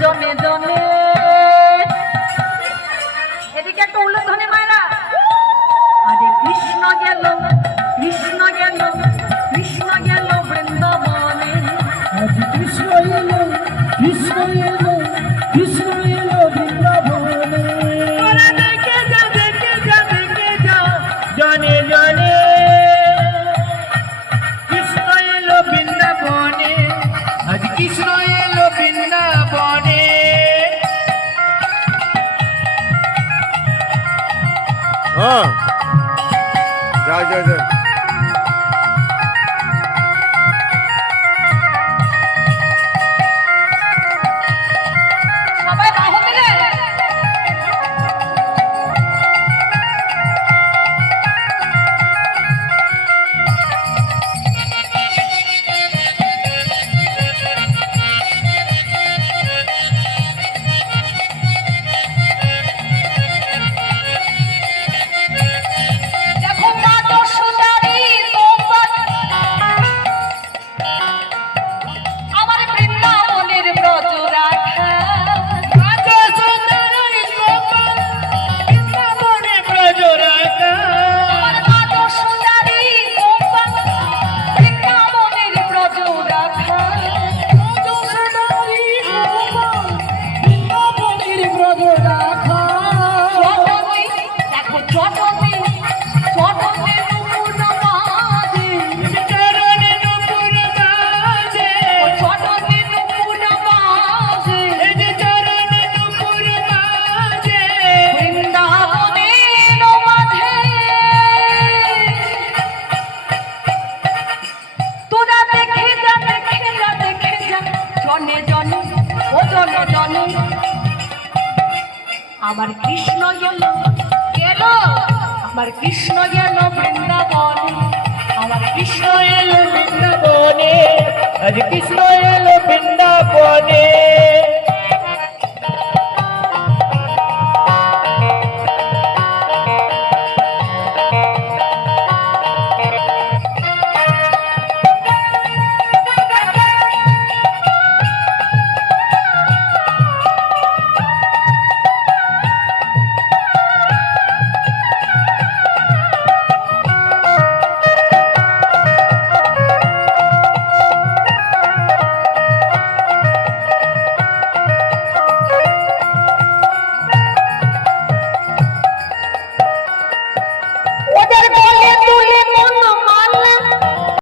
জনে জনে এদিকে একটা উল্লেখনে মায়েরা আরে কৃষ্ণ গেল কৃষ্ণ গেল কৃষ্ণ গেল বৃন্দাবনে আজ কৃষ্ণ এলো কৃষ্ণ এলো কৃষ্ণ এলো বৃন্দাবনে দেখে যা দেখে যা দেখে যা জনে জনে কৃষ্ণ এলো বৃন্দাবনে আজ কৃষ্ণ এলো বৃন্দাবনে হ্যাঁ যাই যাই যাই সবাই বাহু দিলে দেখো মাতো সুজারি গোপাল আমার বৃন্দাবনের ব্রজ রাখা রাজা সুন্দরী গোপাল বৃন্দাবনে ব্রজ রাখা আমার মাতো সুজারি গোপাল বৃন্দাবনের ব্রজ রাখা রাজা সুন্দরী গোপাল বৃন্দাবনের ব্রজ রাখা চটবে দেখো চটবে চটবে নুপুর বাজে চরণে নুপুর বাজে চটবে নুপুর বাজে এই যে চরণে নুপুর বাজে বৃন্দাবনের মাঝে তোরা দেখে যা দেখে যা দেখে যা জনে জনে ও জনে জনে আমার কৃষ্ণ গেল গেল আমার কৃষ্ণ গেল বৃন্দাবনে আমার কৃষ্ণ এলো বৃন্দাবনে আজ কৃষ্ণ এলো বৃন্দাবনে